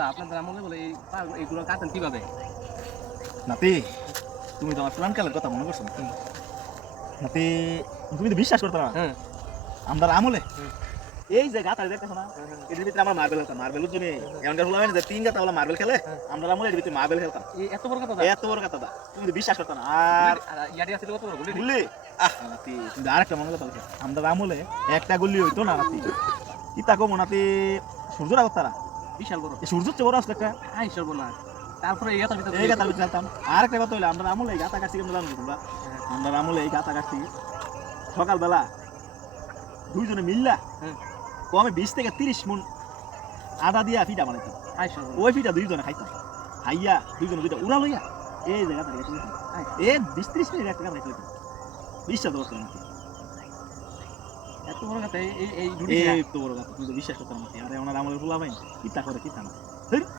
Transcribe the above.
আপনাদের আমলে বলে এইগুলো কাটেন কিভাবে? নাতি, তুমি তো আমার পুরান কালের কথা মনে করছো নাতি। নাতি, তুমি তো বিশ্বাস করতো না। হ্যাঁ আমরা আমলে এই যে গাতা দেখতেছো না, এর ভিতরে আমরা মার্বেল খেলতাম। মার্বেল জন্য এমনকার হলো যে তিন গাতা হলো মার্বেল খেলে, আমরা আমলে এর ভিতরে মার্বেল খেলতাম। এই এত বড় কথা এত বড় গাতা তুমি তো বিশ্বাস করতো না। আর ইয়াদি আছিল কত বড় গুলি? বুঝলি নাতি, কিন্তু আরেকটা মনে কথা বলছি, আমরা আমলে একটা গুলি হইতো না নাতি। ইতা কমো নাতি, সূর্যর আগত তারা বিশাল বড়। সূর্যের চেয়ে বড় আসলে একটা আই সর্বনাশ। তারপরে এই এত ভিতরে এই গাতার ভিতরে খেলতাম। আর একটা কথা হইলো, আমরা আমলে এই গাতা কাটছি কেমন জানো তোমরা? আমরা আমলে এই গাতা কাটছি সকালবেলা দুইজনে মিল্লা কমে 20 থেকে 30 মন আদা দিয়া ফিটা বানাইতাম। আই সর্বনাশ। ওই ফিটা দুইজনে খাইতাম। খাইয়া দুইজনে দুইটা উড়া লইয়া এই জায়গাটা রেখে দিতাম। এই 20-30 মিনিট একটা গাতা খাইতাম। বিশ্বাস করছো নাকি? এত বড় কথা এই এই এই তো বড় কথা, তুমি তো বিশ্বাস করতে না। আরে ওনার আমলের ফুলা ভাই কিতা করে কিতা না।